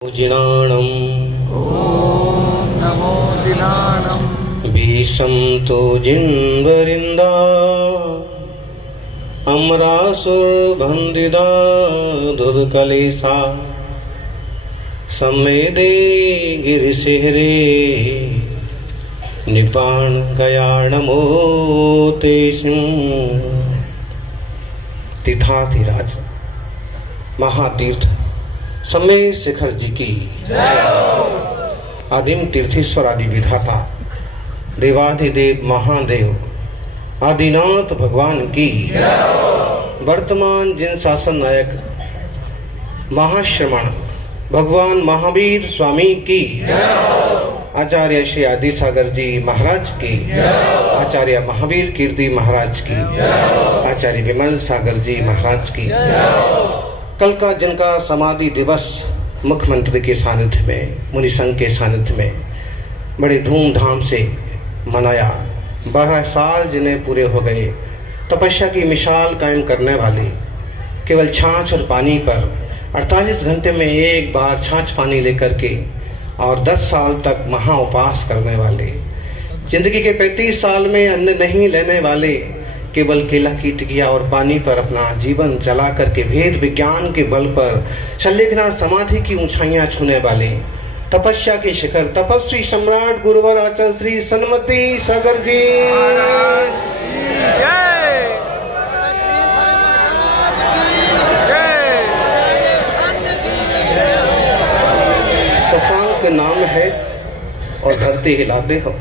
जिनाणम् ॐ नमो जिनाणम् भीषं तो जिन्वरिन्दा अमरासुरबन्दिदा दुर्कलेशा सम्मेदे गिरिशिहरे निपाण गयाणमो तेषु तीर्थाधिराज महातीर्थ समय शिखर जी की आदिम तीर्थेश्वर आदि विधाता देवाधिदेव महादेव आदिनाथ भगवान की वर्तमान जिन शासन नायक महाश्रमण भगवान महावीर स्वामी की आचार्य श्री आदि सागर जी महाराज की आचार्य महावीर कीर्ति महाराज की आचार्य विमल सागर जी महाराज की कल का जिनका समाधि दिवस मुख्यमंत्री के सानिध्य में मुनि संघ के सानिध्य में बड़े धूमधाम से मनाया। 12 साल जिन्हें पूरे हो गए तपस्या की मिसाल कायम करने वाले केवल छाछ और पानी पर 48 घंटे में एक बार छाछ पानी लेकर के और 10 साल तक महा उपवास करने वाले जिंदगी के 35 साल में अन्न नहीं लेने वाले केवल केला की टिकिया और पानी पर अपना जीवन चला करके वेद विज्ञान के बल पर शल्यग्ना समाधि की ऊंचाइयां छूने वाले तपस्या के शिखर तपस्वी सम्राट गुरुवर आचार्य श्री सन्मति सागर जी शशांक नाम है और धरती हिलाते हो।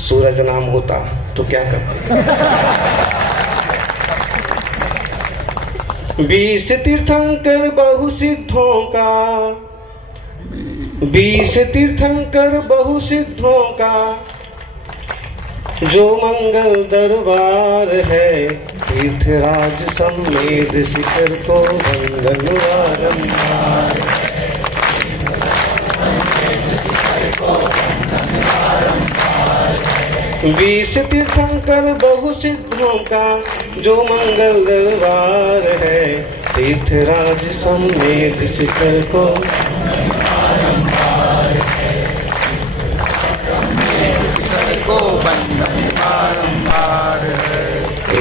सूरज नाम होता तो क्या करते। 20 तीर्थंकर बहु सिद्धों का 20 तीर्थंकर बहु सिद्धों का जो मंगल दरबार है तीर्थराज सम्मेद शिखर को वंदन बारंबार। 20 तीर्थंकर बहु सिद्धों का जो मंगल दरबार है तीर्थराज सम्मेद शिखर को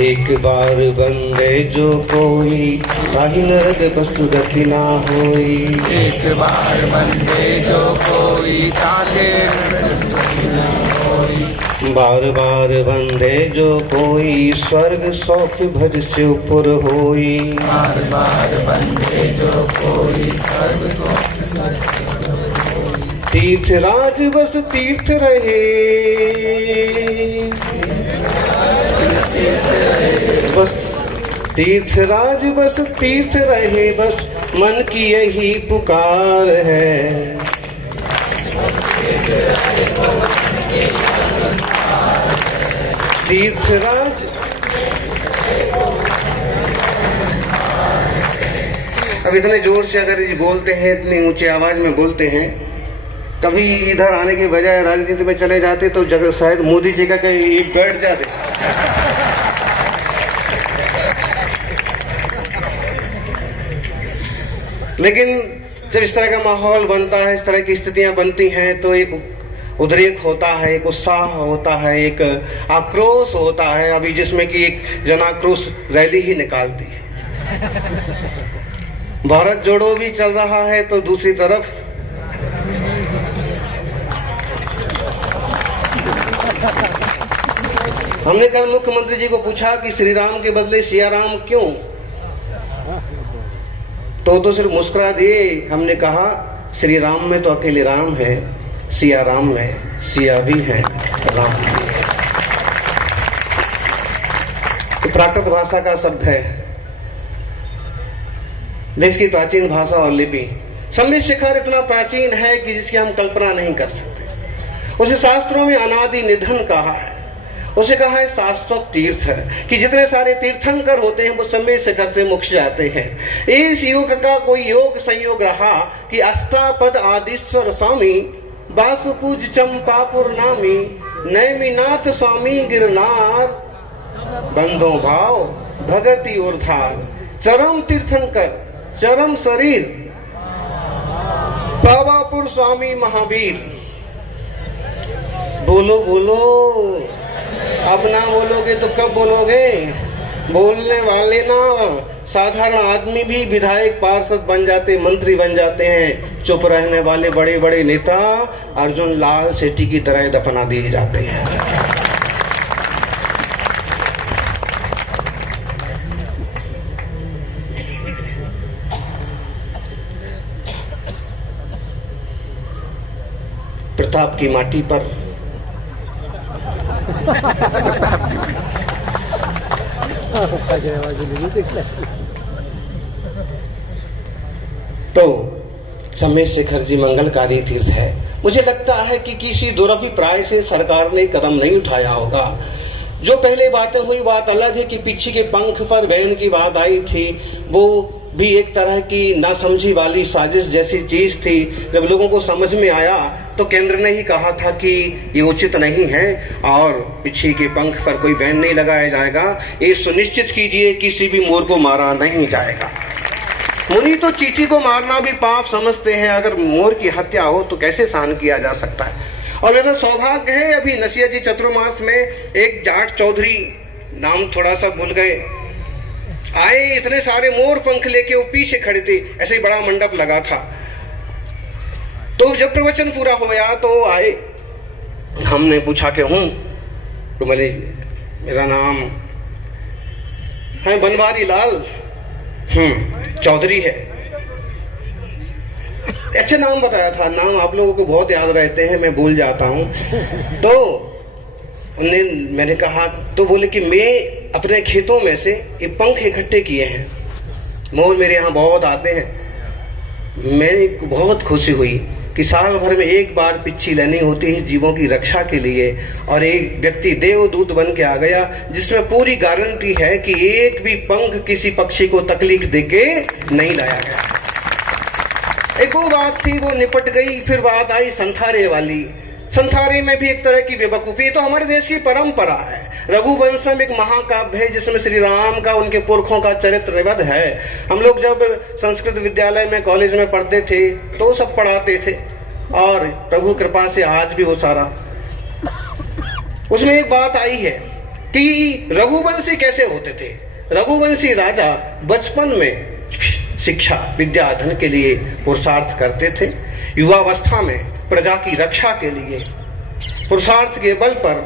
एक बार बंदे जो कोई ताहि नरक पशु गति ना होई। एक बार बंदे जो कोई ताके बार बार बंदे जो कोई स्वर्ग सौख भज से ऊपर होई। बार बार बंदे जो कोई स्वर्ग सौख तीर्थराज बस तीर्थ रहे बस तीर्थराज बस तीर्थ रहे बस मन की यही पुकार है। तीर्थराज अब इतने जोर से अगर ये बोलते हैं इतनी ऊंची आवाज में बोलते हैं कभी इधर आने के बजाय राजनीति में चले जाते तो जगह शायद मोदी जी का कहीं बैठ जाते। लेकिन जब इस तरह का माहौल बनता है इस तरह की स्थितियां बनती हैं तो एक उद्रेक होता है एक उत्साह होता है एक आक्रोश होता है। अभी जिसमें कि एक जनाक्रोश रैली ही निकालती है। भारत जोड़ो भी चल रहा है तो दूसरी तरफ हमने कल मुख्यमंत्री जी को पूछा कि श्री राम के बदले सिया राम क्यों, तो सिर्फ मुस्कुरा दिए। हमने कहा श्री राम में तो अकेले राम है, सिया राम में सिया भी है राम भी है। तो प्राकृत भाषा का शब्द है देश की प्राचीन भाषा और लिपि। सम्मेद शिखर इतना प्राचीन है कि जिसकी हम कल्पना नहीं कर सकते। उसे शास्त्रों में अनादि निधन कहा है, उसे कहा है शाश्वत तीर्थ कि जितने सारे तीर्थंकर होते हैं वो सम्मेद शिखर से मोक्ष जाते हैं। इस युग का कोई योग संयोग रहा कि अष्टापद आदिश्वर स्वामी बासुपूज चंपापुर नामी नैमिनाथ स्वामी गिरनार बंधो भाव भगति ऊर्धार, चरम तीर्थंकर, चरम शरीर, पावापुर स्वामी महावीर। बोलो बोलो, अब ना बोलोगे तो कब बोलोगे? बोलने वाले ना साधारण आदमी भी विधायक पार्षद बन जाते, मंत्री बन जाते हैं। चुप रहने वाले बड़े बड़े नेता अर्जुन लाल सेठी की तरह दफना दिए जाते हैं। प्रताप की माटी पर तो समय शेखर जी मंगलकारी तीर्थ है। मुझे लगता है कि किसी दुरभिप्राय से सरकार ने कदम नहीं उठाया होगा। जो पहले बातें हुई, बात अलग है कि पीछे के पंख पर बैन की बात आई थी, वो भी एक तरह की नासमझी वाली साजिश जैसी चीज थी। जब लोगों को समझ में आया तो केंद्र ने ही कहा था कि ये उचित नहीं है और पीछे के पंख पर कोई बैन नहीं लगाया जाएगा। ये सुनिश्चित कीजिए किसी भी मोर को मारा नहीं जाएगा। मुनि तो चींटी को मारना भी पाप समझते हैं, अगर मोर की हत्या हो तो कैसे सहन किया जा सकता है। और मेरा सौभाग्य है, अभी नसिया जी चतुर्मास में एक जाट चौधरी, नाम थोड़ा सा भूल गए, आए, इतने सारे मोर पंख लेके वो पीछे खड़े थे, ऐसे ही बड़ा मंडप लगा था। तो जब प्रवचन पूरा होया तो आए, हमने पूछा कि हूँ, तो बोले मेरा नाम है बनवारी लाल, चौधरी है। अच्छा नाम बताया था, नाम आप लोगों को बहुत याद रहते हैं, मैं भूल जाता हूँ। तो मैंने कहा, तो बोले कि मैं अपने खेतों में से ये पंख इकट्ठे किए हैं, मोर मेरे यहाँ बहुत आते हैं। मैंने बहुत खुशी हुई कि साल भर में एक बार पिच्ची लेनी होती है जीवों की रक्षा के लिए, और एक व्यक्ति देवदूत बन के आ गया जिसमें पूरी गारंटी है कि एक भी पंख किसी पक्षी को तकलीफ देके नहीं लाया गया। एक वो बात थी, वो निपट गई। फिर बात आई संथारे वाली। संथारे में भी एक तरह की बेवकूफी, ये तो हमारे देश की परंपरा है। रघुवंशम एक महाकाव्य है जिसमें श्री राम का, उनके पुरखों का चरित्र निबद्ध है। हम लोग जब संस्कृत विद्यालय में, कॉलेज में पढ़ते थे तो सब पढ़ाते थे, और प्रभु कृपा से आज भी वो सारा। उसमें एक बात आई है कि रघुवंशी कैसे होते थे। रघुवंशी राजा बचपन में शिक्षा, विद्या, धन के लिए पुरुषार्थ करते थे। युवावस्था में प्रजा की रक्षा के लिए पुरुषार्थ के बल पर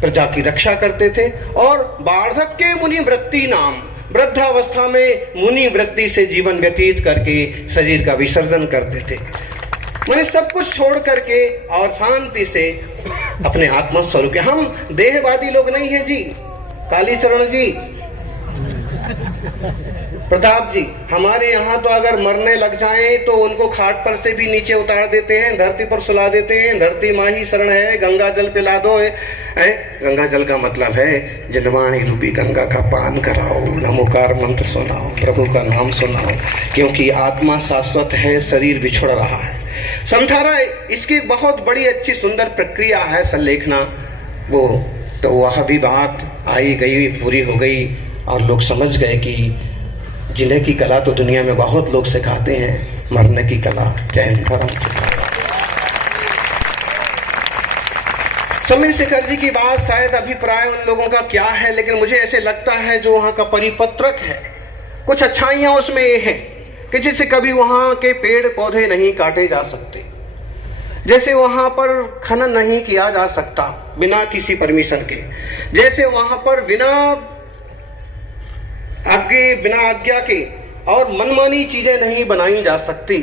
प्रजा की रक्षा करते थे। और वार्धक्य मुनि वृत्ति नाम, वृद्धावस्था में मुनि वृत्ति से जीवन व्यतीत करके शरीर का विसर्जन करते थे। मैंने सब कुछ छोड़ करके और शांति से अपने आत्मा स्वरूप के, हम देहवादी लोग नहीं हैं जी। कालीचरण जी, प्रताप जी, हमारे यहाँ तो अगर मरने लग जाएं तो उनको खाट पर से भी नीचे उतार देते हैं, धरती पर सुला देते हैं। धरती माँ ही शरण है, गंगा जल पिला दो। गंगा जल का मतलब है जलवाणी रूपी गंगा का पान कराओ, नमोकार मंत्र सुनाओ, प्रभु का नाम सुनाओ, क्योंकि आत्मा शाश्वत है, शरीर बिछुड़ रहा है। संथारा इसकी बहुत बड़ी अच्छी सुंदर प्रक्रिया है संलेखना। वो तो वह भी बात आई गई, पूरी हो गई, और लोग समझ गए कि जीने की कला तो दुनिया में बहुत लोग सिखाते हैं, मरने की कला जैन धर्म सिखाता है। समय शेखर जी की बात, शायद अभिप्राय उन लोगों का क्या है, लेकिन मुझे ऐसे लगता है जो वहां का परिपत्रक है, कुछ अच्छाइयां उसमें ये हैं कि जैसे कभी वहां के पेड़ पौधे नहीं काटे जा सकते, जैसे वहां पर खनन नहीं किया जा सकता बिना किसी परमिशन के, जैसे वहां पर बिना आज्ञा के और मनमानी चीजें नहीं बनाई जा सकती,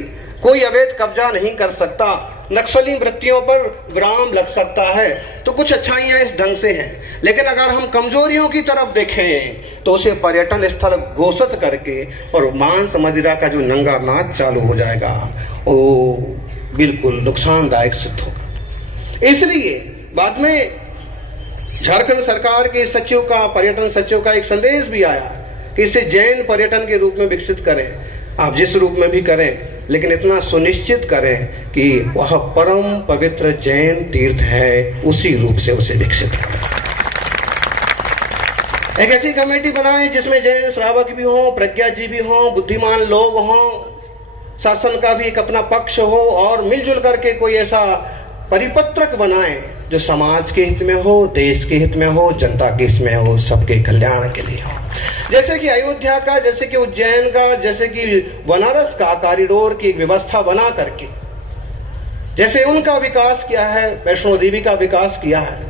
कोई अवैध कब्जा नहीं कर सकता, नक्सली वृत्तियों पर विराम लग सकता है। तो कुछ अच्छाइयां इस ढंग से हैं। लेकिन अगर हम कमजोरियों की तरफ देखें तो उसे पर्यटन स्थल घोषित करके और मांस मदिरा का जो नंगा नाच चालू हो जाएगा वो बिल्कुल नुकसानदायक सिद्ध होगा। इसलिए बाद में झारखंड सरकार के सचिव का, पर्यटन सचिव का एक संदेश भी आया कि इसे जैन पर्यटन के रूप में विकसित करें। आप जिस रूप में भी करें, लेकिन इतना सुनिश्चित करें कि वह परम पवित्र जैन तीर्थ है, उसी रूप से उसे विकसित करें। एक ऐसी कमेटी बनाएं जिसमें जैन श्रावक भी हों, प्रज्ञा जी भी हों, बुद्धिमान लोग हों, शासन का भी एक अपना पक्ष हो, और मिलजुल करके कोई ऐसा परिपत्रक बनाएं जो समाज के हित में हो, देश के हित में हो, जनता के हित में हो, सबके कल्याण के लिए हो। जैसे कि अयोध्या का, जैसे कि उज्जैन का, जैसे कि बनारस का कॉरिडोर की एक व्यवस्था बना करके, जैसे उनका विकास किया है, वैष्णो देवी का विकास किया है,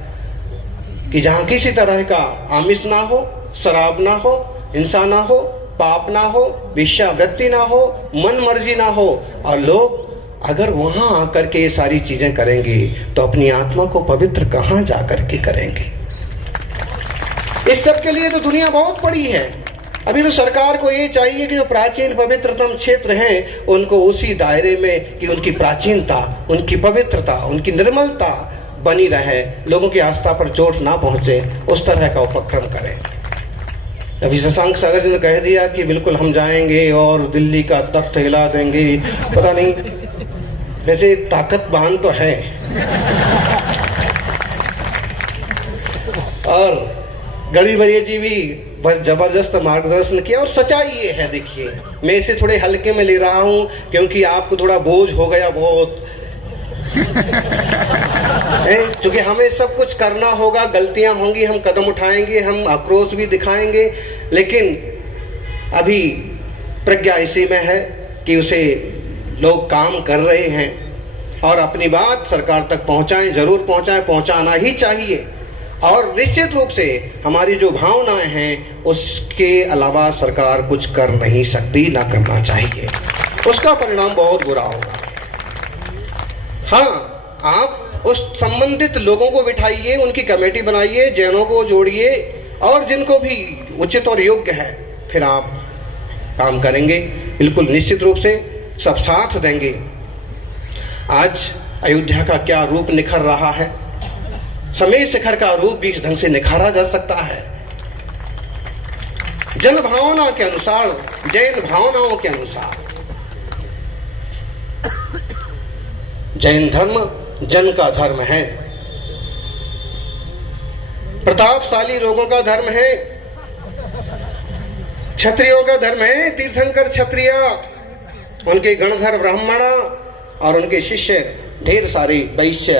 कि जहां किसी तरह का आमिष ना हो, शराब ना हो, हिंसा ना हो, पाप ना हो, वेश्यावृत्ति ना हो, मन मर्जी ना हो, और लोग अगर वहां आकर के ये सारी चीजें करेंगे तो अपनी आत्मा को पवित्र कहां जाकर के करेंगे। इस सब के लिए तो दुनिया बहुत बड़ी है। अभी तो सरकार को ये चाहिए कि जो प्राचीन पवित्रतम क्षेत्र हैं उनको उसी दायरे में, कि उनकी प्राचीनता, उनकी पवित्रता, उनकी निर्मलता बनी रहे, लोगों की आस्था पर चोट ना पहुंचे, उस तरह का उपक्रम करें। अभी शशांक सागर जी ने कह दिया कि बिल्कुल हम जाएंगे और दिल्ली का तख्त हिला देंगे, पता नहीं, वैसे ताकतवान तो है। और गणिमरिया जी भी बस जबरदस्त मार्गदर्शन किया, और सच्चाई ये है, देखिए मैं इसे थोड़े हल्के में ले रहा हूं क्योंकि आपको थोड़ा बोझ हो गया बहुत, क्योंकि हमें सब कुछ करना होगा, गलतियां होंगी, हम कदम उठाएंगे, हम आक्रोश भी दिखाएंगे, लेकिन अभी प्रज्ञा इसी में है कि उसे लोग काम कर रहे हैं और अपनी बात सरकार तक पहुंचाएं, जरूर पहुंचाएं, पहुंचाना ही चाहिए। और निश्चित रूप से हमारी जो भावनाएं हैं उसके अलावा सरकार कुछ कर नहीं सकती, ना करना चाहिए, उसका परिणाम बहुत बुरा होगा। हाँ, आप उस संबंधित लोगों को बिठाइए, उनकी कमेटी बनाइए, जैनों को जोड़िए, और जिनको भी उचित और योग्य है फिर आप काम करेंगे, बिल्कुल निश्चित रूप से सब साथ देंगे। आज अयोध्या का क्या रूप निखर रहा है, समय शिखर का रूप भी इस ढंग से निखारा जा सकता है। जन भावना के अनुसार, जैन भावनाओं के अनुसार। जैन धर्म जन का धर्म है, प्रतापशाली लोगों का धर्म है, क्षत्रियों का धर्म है, तीर्थंकर क्षत्रिय, उनके गणधर ब्राह्मण और उनके शिष्य ढेर सारे वैश्य,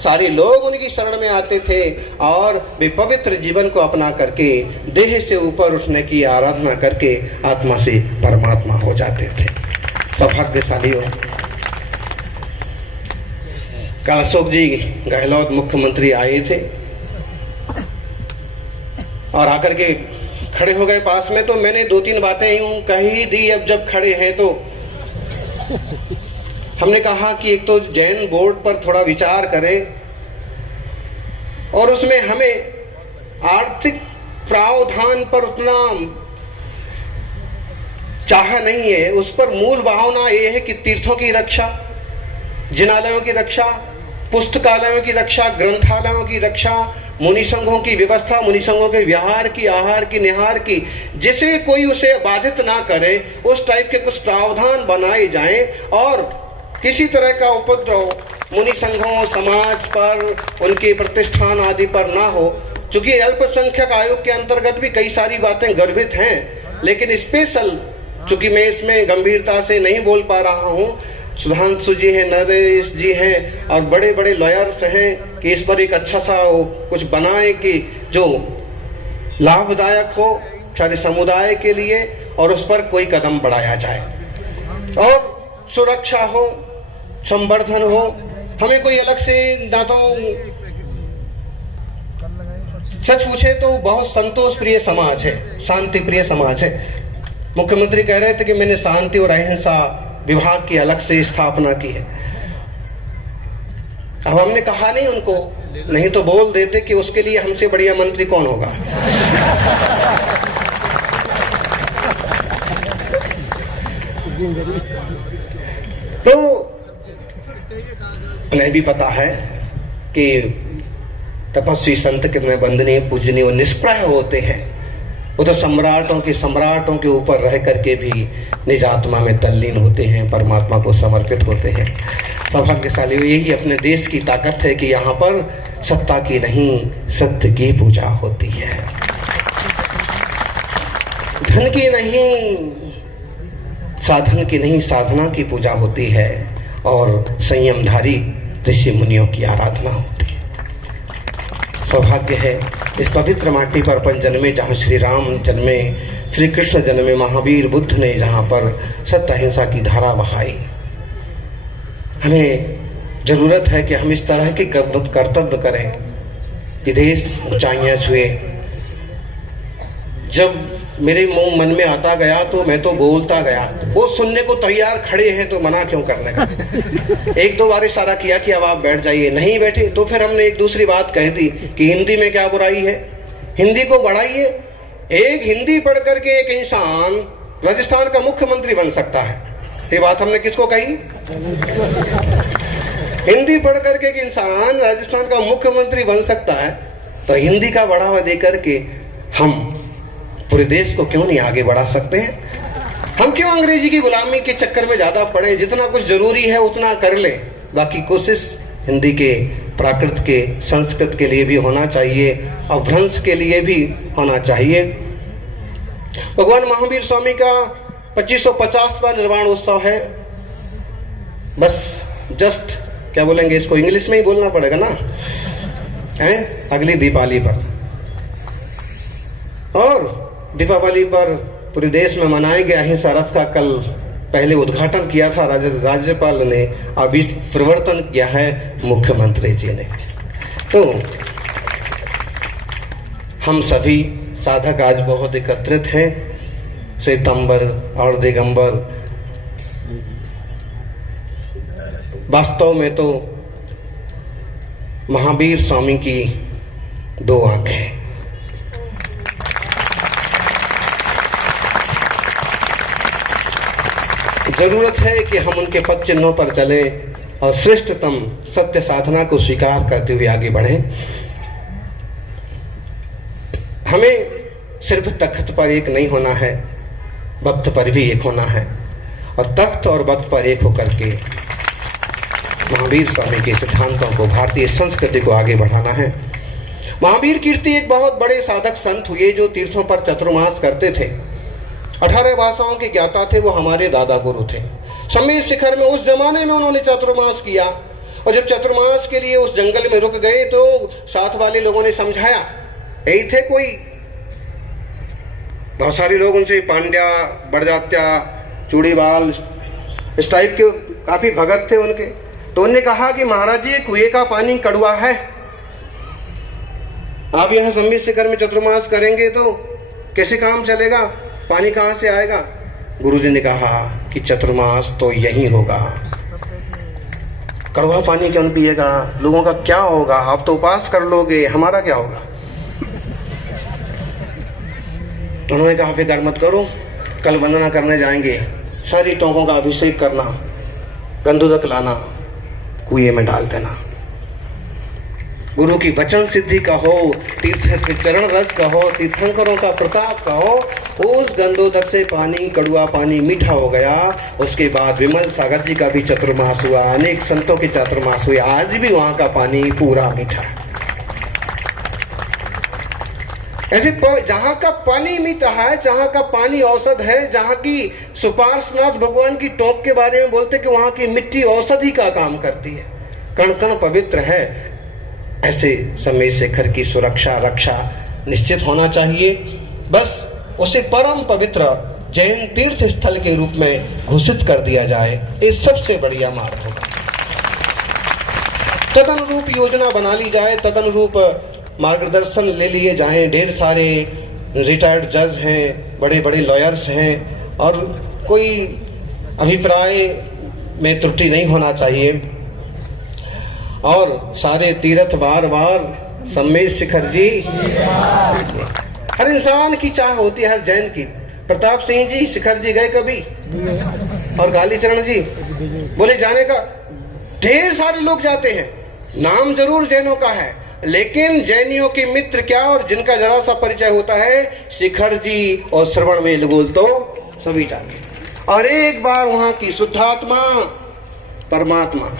सारे लोग उनकी शरण में आते थे और वे पवित्र जीवन को अपना करके देह से ऊपर उठने की आराधना करके आत्मा से परमात्मा हो जाते थे। सौभाग्यशाली हो। कल अशोक जी गहलोत मुख्यमंत्री आए थे और आकर के खड़े हो गए पास में, तो मैंने 2-3 बातें यूं कह ही दी। अब जब खड़े हैं तो हमने कहा कि एक तो जैन बोर्ड पर थोड़ा विचार करें और उसमें हमें आर्थिक प्रावधान पर उतना चाह नहीं है, उस पर मूल भावना यह है कि तीर्थों की रक्षा, जिनालयों की रक्षा, पुस्तकालयों की रक्षा, ग्रंथालयों की रक्षा, मुनि संघों की व्यवस्था, मुनि संघों के विहार की, आहार की, निहार की, जिसे कोई उसे बाधित ना करे, उस टाइप के कुछ प्रावधान बनाए जाएं और किसी तरह का उपद्रव मुनि संघों, समाज पर, उनके प्रतिष्ठान आदि पर ना हो। चूंकि अल्पसंख्यक आयोग के अंतर्गत भी कई सारी बातें गर्भित हैं, लेकिन स्पेशल चूंकि मैं इसमें गंभीरता से नहीं बोल पा रहा हूँ, सुधांशु जी हैं, नरेश जी हैं और बड़े बड़े लॉयर्स हैं कि इस पर एक अच्छा सा कुछ बनाए कि जो लाभदायक हो सारे समुदाय के लिए और उस पर कोई कदम बढ़ाया जाए और सुरक्षा हो, संवर्धन हो। हमें कोई अलग से ना, तो सच पूछे तो बहुत संतोष प्रिय समाज है, शांति प्रिय समाज है। मुख्यमंत्री कह रहे थे कि मैंने शांति और अहिंसा विभाग की अलग से स्थापना की है। अब हमने कहा नहीं उनको, नहीं तो बोल देते कि उसके लिए हमसे बढ़िया मंत्री कौन होगा। तो उन्हें भी पता है कि तपस्वी संत कितने वंदनीय, पूजनीय और निष्प्रह होते हैं। वो तो सम्राटों के ऊपर रह करके भी निज आत्मा में तल्लीन होते हैं, परमात्मा को समर्पित होते हैं। सौभाग्यशाली यही अपने देश की ताकत है कि यहाँ पर सत्ता की नहीं, सत्य की पूजा होती है। धन की नहीं, साधन की नहीं, साधना की पूजा होती है और संयमधारी ऋषि मुनियों की आराधना होती है। सौभाग्य है इस पवित्र माटी पर अपन जन्मे, जहाँ श्री राम जन्मे, श्री कृष्ण जन्मे, महावीर बुद्ध ने जहाँ पर सत्य अहिंसा की धारा बहाई। हमें जरूरत है कि हम इस तरह के कर्तव्य करें कि देश ऊंचाइयां छुए। जब मेरे मुंह मन में आता गया तो मैं तो बोलता गया, वो सुनने को तैयार खड़े हैं तो मना क्यों करने का। एक दो बार इशारा किया कि अब आप बैठ जाइए, नहीं बैठे तो फिर हमने एक दूसरी बात कह दी कि हिंदी में क्या बुराई है, हिंदी को बढ़ाइए। एक हिंदी पढ़ करके एक इंसान राजस्थान का मुख्यमंत्री बन सकता है। ये बात हमने किसको कही? हिंदी पढ़ करके एक इंसान राजस्थान का मुख्यमंत्री बन सकता है, तो हिंदी का बढ़ावा देकर के हम पूरे देश को क्यों नहीं आगे बढ़ा सकते हैं? हम क्यों अंग्रेजी की गुलामी के चक्कर में ज्यादा पड़े? जितना कुछ जरूरी है उतना कर ले, बाकी कोशिश हिंदी के, प्राकृत के, संस्कृत के लिए भी होना चाहिए, अभ्रंश के लिए भी होना चाहिए। भगवान महावीर स्वामी का 2550वां निर्वाण उत्सव है। बस जस्ट क्या बोलेंगे इसको, इंग्लिश में ही बोलना पड़ेगा ना, हैं? अगली दीपावली पर। और दीपावली पर पूरे देश में मनाए गए अहिंसा रथ का कल पहले उद्घाटन किया था राज्यपाल ने, अभी प्रवर्तन किया है मुख्यमंत्री जी ने। तो हम सभी साधक आज बहुत एकत्रित हैं, श्वेतांबर और दिगंबर। वास्तव में तो महावीर स्वामी की दो आंखें हैं। जरूरत है कि हम उनके पद चिन्हों पर चले और श्रेष्ठतम सत्य साधना को स्वीकार करते हुए आगे बढ़ें। हमें सिर्फ तख्त पर एक नहीं होना है, वक्त पर भी एक होना है, और तख्त और वक्त पर एक होकर के महावीर स्वामी के सिद्धांतों को, भारतीय संस्कृति को आगे बढ़ाना है। महावीर कीर्ति एक बहुत बड़े साधक संत हुए जो तीर्थों पर चतुर्मास करते थे। 18 भाषाओं के ज्ञाता थे, वो हमारे दादा गुरु थे। सम्मेद शिखर में उस जमाने में उन्होंने चतुर्मास किया, और जब चतुर्मास के लिए उस जंगल में रुक गए तो साथ वाले लोगों ने समझाया, यही थे कोई बहुत सारे लोग, उनसे पांड्या, बड़जात्या, चूड़ीवाल, इस टाइप के काफी भगत थे उनके। तो उन्होंने कहा कि महाराज जी कुएं का पानी कड़वा है, आप यहाँ सम्मेद शिखर में चतुर्मास करेंगे तो कैसे काम चलेगा, पानी कहाँ से आएगा? गुरुजी ने कहा कि चतुर्मास तो यही होगा, कड़वा पानी क्यों पिएगा, लोगों का क्या होगा, आप तो उपास कर लोगे, हमारा क्या होगा? उन्होंने कहा फिक्र मत करो, कल वंदना करने जाएंगे, सारी टोंकों का अभिषेक करना, गंधोदक लाना, कुएं में डाल देना। गुरु की वचन सिद्धि कहो, तीर्थ के चरण रस कहो, तीर्थंकरों का प्रताप कहो। उस गंधोदक से पानी, कड़ुआ पानी मीठा हो गया। उसके बाद विमल सागर जी का भी चतुर्मास हुआ, अनेक संतों के चतुर्मास हुए, आज भी वहां का पानी पूरा मीठा है। ऐसे जहां का पानी मीठा है, जहां का पानी औषध है, जहां की सुपार्श्वनाथ भगवान की टोक के बारे में बोलते कि वहां की मिट्टी औषधि का काम करती है, कण कण पवित्र है। ऐसे सम्मेद शिखर की सुरक्षा, रक्षा निश्चित होना चाहिए। बस उसे परम पवित्र जैन तीर्थ स्थल के रूप में घोषित कर दिया जाए, ये सबसे बढ़िया मार्ग होगा। तदनुरूप योजना बना ली जाए, तदनुरूप मार्गदर्शन ले लिए जाएं। ढेर सारे रिटायर्ड जज हैं, बड़े बड़े लॉयर्स हैं, और कोई अभिप्राय में त्रुटि नहीं होना चाहिए। और सारे तीर्थ बार बार सम्मेद शिखर जी, हर इंसान की चाह होती है, हर जैन की। प्रताप सिंह जी शिखर जी गए कभी? और कालीचरण जी बोले जाने का, ढेर सारे लोग जाते हैं, नाम जरूर जैनों का है, लेकिन जैनियों के मित्र क्या, और जिनका जरा सा परिचय होता है, शिखर जी और श्रवण बेलगोल तो सभी जाते। और एक बार वहां की शुद्धात्मा परमात्मा,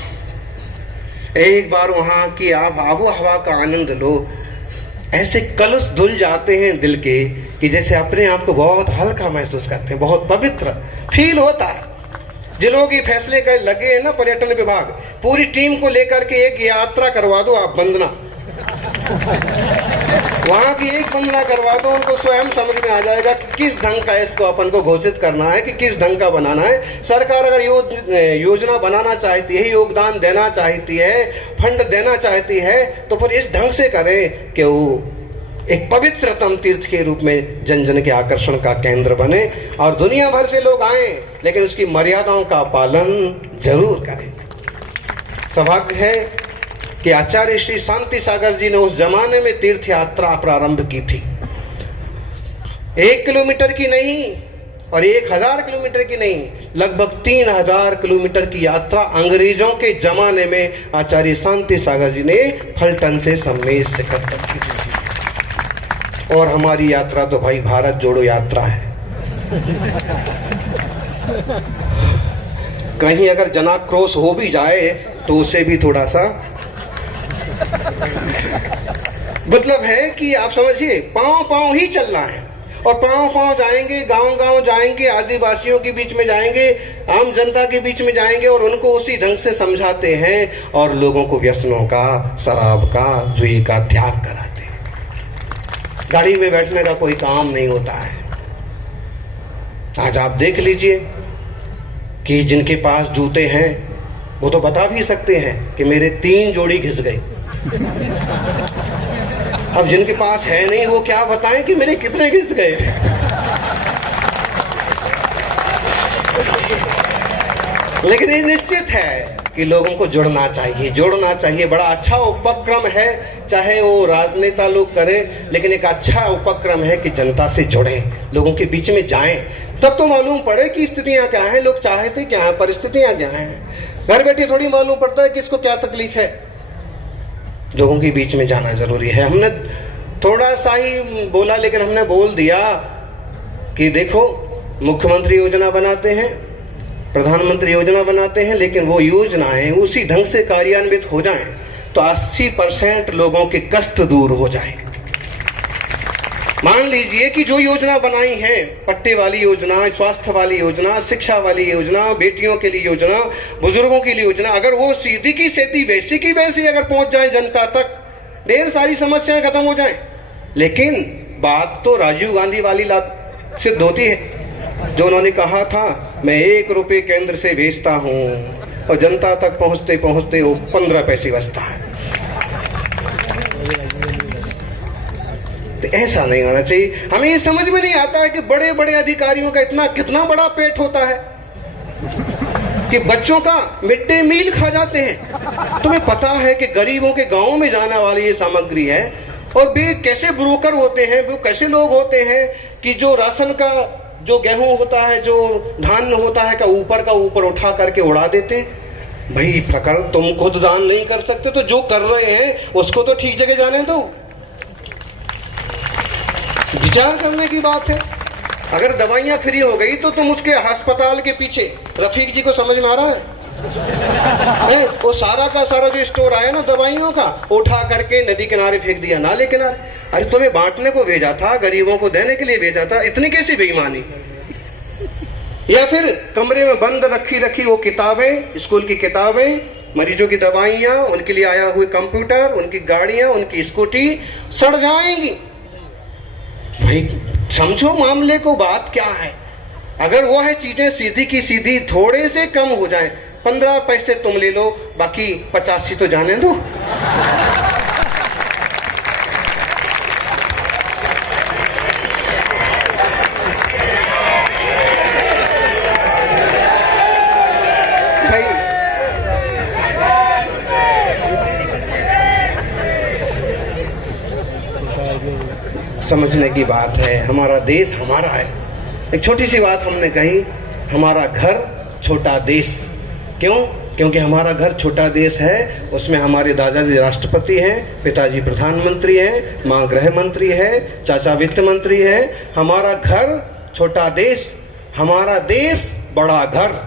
एक बार वहां की आबो हवा का आनंद लो। ऐसे कलुष धुल जाते हैं दिल के कि जैसे अपने आप को बहुत हल्का महसूस करते हैं, बहुत पवित्र फील होता है। जिलों की फैसले कर लगे हैं ना पर्यटन विभाग, पूरी टीम को लेकर के एक यात्रा करवा दो आप, वंदना वहां की एक वंदना करवा दो, उनको स्वयं समझ में आ जाएगा कि किस ढंग का इसको अपन को घोषित करना है, कि किस ढंग का बनाना है। सरकार अगर योजना बनाना चाहती है, योगदान देना चाहती है, फंड देना चाहती है, तो फिर इस ढंग से करें कि वो एक पवित्रतम तीर्थ के रूप में जन जन के आकर्षण का केंद्र बने और दुनिया भर से लोग आए, लेकिन उसकी मर्यादाओं का पालन जरूर करें। सौभाग्य है कि आचार्य श्री शांति सागर जी ने उस जमाने में तीर्थ यात्रा प्रारंभ की थी। 1 किलोमीटर की नहीं और 1000 किलोमीटर की नहीं, लगभग 3000 किलोमीटर की यात्रा अंग्रेजों के जमाने में आचार्य शांति सागर जी ने फलटन से सम्मेद से करतब की थी। और हमारी यात्रा तो भाई भारत जोड़ो यात्रा है। कहीं अगर जनाक्रोश हो भी जाए तो उसे भी थोड़ा सा मतलब है कि आप समझिए, पांव पांव ही चलना है और पांव पांव जाएंगे, गांव गांव जाएंगे, आदिवासियों के बीच में जाएंगे, आम जनता के बीच में जाएंगे और उनको उसी ढंग से समझाते हैं और लोगों को व्यसनों का, शराब का, जुए का त्याग कराते हैं। गाड़ी में बैठने का कोई काम नहीं होता है। आज आप देख लीजिए कि जिनके पास जूते हैं वो तो बता भी सकते हैं कि मेरे 3 जोड़ी घिस गए। अब जिनके पास है नहीं वो क्या बताएं कि मेरे कितने घिस गए। लेकिन ये निश्चित है कि लोगों को जोड़ना चाहिए। बड़ा अच्छा उपक्रम है, चाहे वो राजनेता लोग करें, लेकिन एक अच्छा उपक्रम है कि जनता से जुड़ें, लोगों के बीच में जाएं, तब तो मालूम पड़े कि स्थितियां क्या हैं, लोग चाहते क्या हैं, परिस्थितियां क्या हैं। घर बैठे थोड़ी मालूम पड़ता है किसको क्या तकलीफ है। लोगों के बीच में जाना जरूरी है। हमने थोड़ा सा ही बोला, लेकिन हमने बोल दिया कि देखो, मुख्यमंत्री योजना बनाते हैं, प्रधानमंत्री योजना बनाते हैं, लेकिन वो योजनाएं उसी ढंग से कार्यान्वित हो जाएं तो 80% लोगों के कष्ट दूर हो जाए। मान लीजिए कि जो योजना बनाई है, पट्टे वाली योजना, स्वास्थ्य वाली योजना, शिक्षा वाली योजना, बेटियों के लिए योजना, बुजुर्गों के लिए योजना, अगर वो सीधी की सीधी वैसी की वैसी अगर पहुंच जाए जनता तक, ढेर सारी समस्याएं खत्म हो जाएं। लेकिन बात तो राजीव गांधी वाली सिद्ध होती है, जो उन्होंने कहा था, मैं 1 रुपये केंद्र से भेजता हूं और जनता तक पहुंचते पहुंचते वो 15 पैसे बचता है। तो ऐसा नहीं होना चाहिए। हमें ये समझ में नहीं आता है कि बड़े बड़े अधिकारियों का कितना बड़ा पेट होता है कि बच्चों का मिड डे मील खा जाते हैं। तुम्हें पता है कि गरीबों के गांवों में जाने वाली ये सामग्री है और वे कैसे ब्रोकर होते हैं, वो कैसे लोग होते हैं कि जो राशन का, जो गेहूं होता है, जो धान्य होता है, का ऊपर उठा करके उड़ा देते हैं। भाई फकर, तुम खुद दान नहीं कर सकते तो जो कर रहे हैं उसको तो ठीक जगह जाने दो। विचार करने की बात है। अगर दवाइयां फ्री हो गई तो तुम उसके अस्पताल के पीछे, रफीक जी को समझ में आ रहा है? वो सारा का सारा जो स्टोर आया ना दवाइयों का, उठा करके नदी किनारे फेंक दिया, नाले किनारे। अरे तुम्हें बांटने को भेजा था, गरीबों को देने के लिए भेजा था, इतनी कैसी बेईमानी। या फिर कमरे में बंद रखी वो किताबें, स्कूल की किताबें, मरीजों की दवाइयां, उनके लिए आया हुए कंप्यूटर, उनकी गाड़ियां, उनकी स्कूटी सड़ जाएंगी। भाई समझो मामले को, बात क्या है। अगर वो है चीजें सीधी की सीधी थोड़े से कम हो जाएं, 15 पैसे तुम ले लो, बाकी 85 तो जाने दो। समझने की बात है। हमारा देश हमारा है। एक छोटी सी बात हमने कही, हमारा घर छोटा देश। क्यों? क्योंकि हमारा घर छोटा देश है, उसमें हमारे दादाजी राष्ट्रपति हैं, पिताजी प्रधानमंत्री हैं, माँ गृह मंत्री है, चाचा वित्त मंत्री है। हमारा घर छोटा देश, हमारा देश बड़ा घर।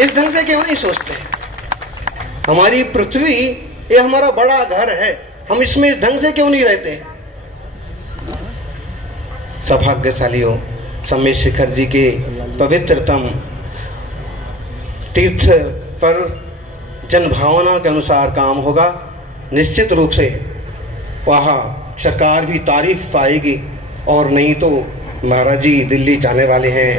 इस ढंग से क्यों नहीं सोचते? हमारी पृथ्वी ये हमारा बड़ा घर है, हम इसमें इस ढंग से क्यों नहीं रहते? सौभाग्यशाली हो, सम्मेद शिखर जी के पवित्रतम तीर्थ पर जन भावना के अनुसार काम होगा। निश्चित रूप से वहाँ सरकार भी तारीफ पाएगी, और नहीं तो महाराज जी दिल्ली जाने वाले हैं।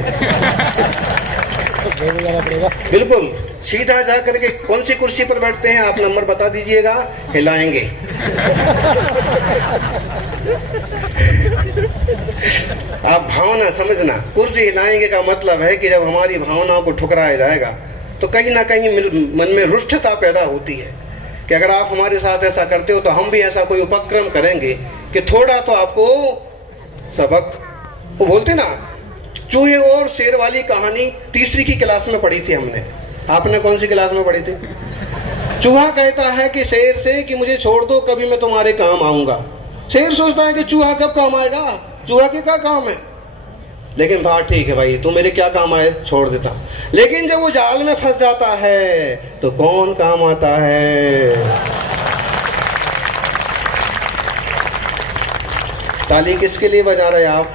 बिल्कुल सीधा जा करके कौन सी कुर्सी पर बैठते हैं आप नंबर बता दीजिएगा, हिलाएंगे। आप भावना समझना, कुर्सी हिलाएंगे का मतलब है कि जब हमारी भावनाओं को ठुकराया जाएगा तो कहीं ना कहीं मन में रुष्टता पैदा होती है कि अगर आप हमारे साथ ऐसा करते हो तो हम भी ऐसा कोई उपक्रम करेंगे कि थोड़ा तो आपको सबक। वो बोलते ना, चूहे और शेर वाली कहानी तीसरी की क्लास में पढ़ी थी हमने। आपने कौन सी क्लास में पढ़ी थी? चूहा कहता है कि शेर से कि मुझे छोड़ दो, कभी मैं तुम्हारे काम आऊंगा। शेर सोचता है कि चूहा कब काम आएगा, चूहा के क्या काम है, लेकिन बात ठीक है भाई, तू मेरे क्या काम आए, छोड़ देता। लेकिन जब वो जाल में फंस जाता है तो कौन काम आता है? ताली किसके लिए बजा रहे आप?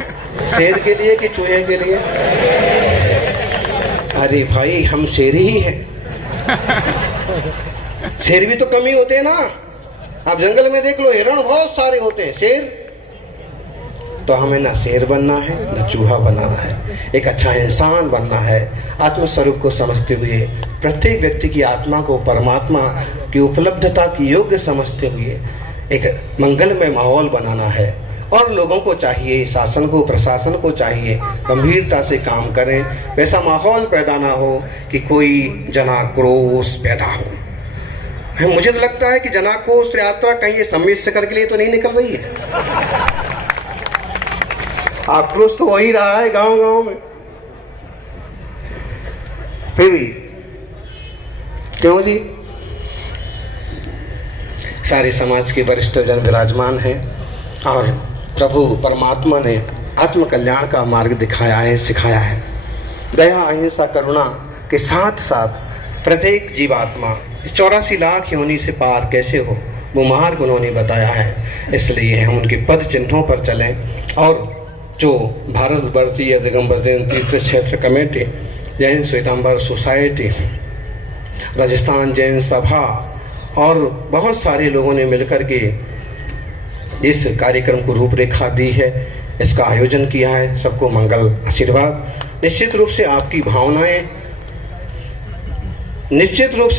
शेर के लिए कि चूहे के लिए? अरे भाई हम शेर ही हैं। शेर भी तो कम ही होते हैं ना। आप जंगल में देख लो, हिरण बहुत सारे होते हैं, शेर तो हमें ना शेर बनना है ना चूहा बनाना है। एक अच्छा इंसान बनना है, आत्मस्वरूप को समझते हुए, प्रत्येक व्यक्ति की आत्मा को परमात्मा की उपलब्धता की योग्य समझते हुए एक मंगलमय माहौल बनाना है। और लोगों को चाहिए, शासन को, प्रशासन को चाहिए गंभीरता से काम करें, वैसा माहौल पैदा ना हो कि कोई जनाक्रोश पैदा हो। मुझे तो लगता है कि जनाक्रोश यात्रा कहीं ये सम्मेद शिखर के लिए तो नहीं निकल रही है। आक्रोश तो वही रहा है गांव गांव में। फिर भी क्यों जी? सारे समाज के वरिष्ठ जन विराजमान हैं और प्रभु परमात्मा ने आत्म कल्याण का मार्ग दिखाया है, सिखाया है। दया, अहिंसा, करुणा के साथ साथ प्रत्येक जीवात्मा 84 लाख योनि से पार कैसे हो, वो मार्ग उन्होंने बताया है। इसलिए हम उनके पद चिन्हों पर चलें। और जो भारत भारतीय दिगंबर जैन तीर्थ क्षेत्र कमेटी, जैन श्वेतांबर सोसाइटी, राजस्थान जैन सभा और बहुत सारे लोगों ने मिलकर के इस कार्यक्रम को रूपरेखा दी है, इसका आयोजन किया है। सबको मंगल आशीर्वाद। निश्चित रूप से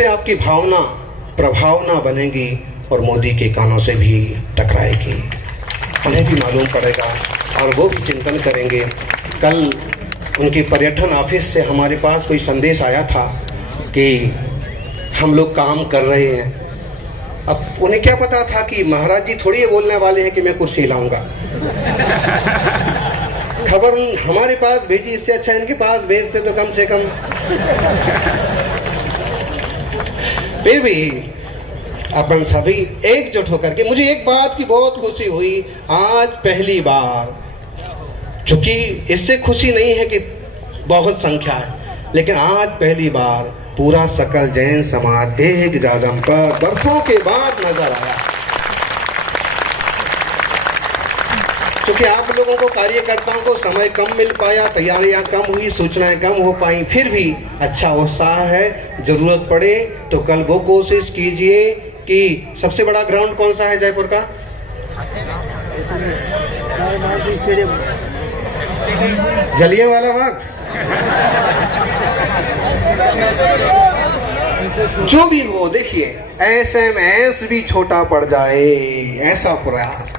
आपकी भावना प्रभाव ना बनेगी और मोदी के कानों से भी टकराएगी। उन्हें भी मालूम पड़ेगा और वो भी चिंतन करेंगे। कल उनके पर्यटन ऑफिस से हमारे पास कोई संदेश आया था कि हम लोग काम कर रहे हैं। अब उन्हें क्या पता था कि महाराज जी थोड़ी ये बोलने वाले हैं कि मैं कुर्सी हिलाऊंगा। खबर हमारे पास भेजी, इससे अच्छा इनके पास भेजते तो कम से कम। फिर भी अपन सभी एकजुट होकर के, मुझे एक बात की बहुत खुशी हुई, आज पहली बार, चूंकि इससे खुशी नहीं है कि बहुत संख्या है, लेकिन आज पहली बार पूरा सकल जैन समाज एक जागम पर वर्षों के बाद नजर आया। क्योंकि आप लोगों को, कार्यकर्ताओं को समय कम मिल पाया, तैयारियां कम हुई, सूचनाएं कम हो पाई, फिर भी अच्छा उत्साह है। जरूरत पड़े तो कल वो कोशिश कीजिए कि सबसे बड़ा ग्राउंड कौन सा है जयपुर का? जलियांवाला बाग। जो भी हो, देखिए SMS भी छोटा पड़ जाए, ऐसा प्रयास,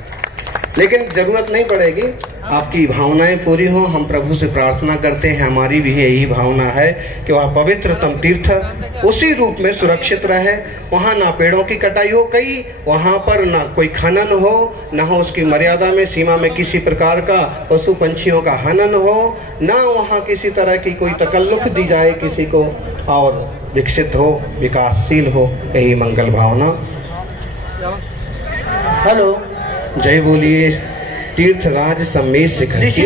लेकिन जरूरत नहीं पड़ेगी। आपकी भावनाएं पूरी हो, हम प्रभु से प्रार्थना करते हैं, हमारी भी यही भावना है कि वह पवित्रतम तीर्थ उसी रूप में सुरक्षित रहे। वहाँ ना पेड़ों की कटाई हो, कई वहाँ पर ना कोई खनन हो, ना हो उसकी मर्यादा में, सीमा में किसी प्रकार का पशु पंछियों का हनन हो, ना वहाँ किसी तरह की कोई तकल्लुफ दी जाए किसी को, और विकसित हो, विकासशील हो, यही मंगल भावना। हेलो, जय बोलिए तीर्थराज सम्मेद शिखर की।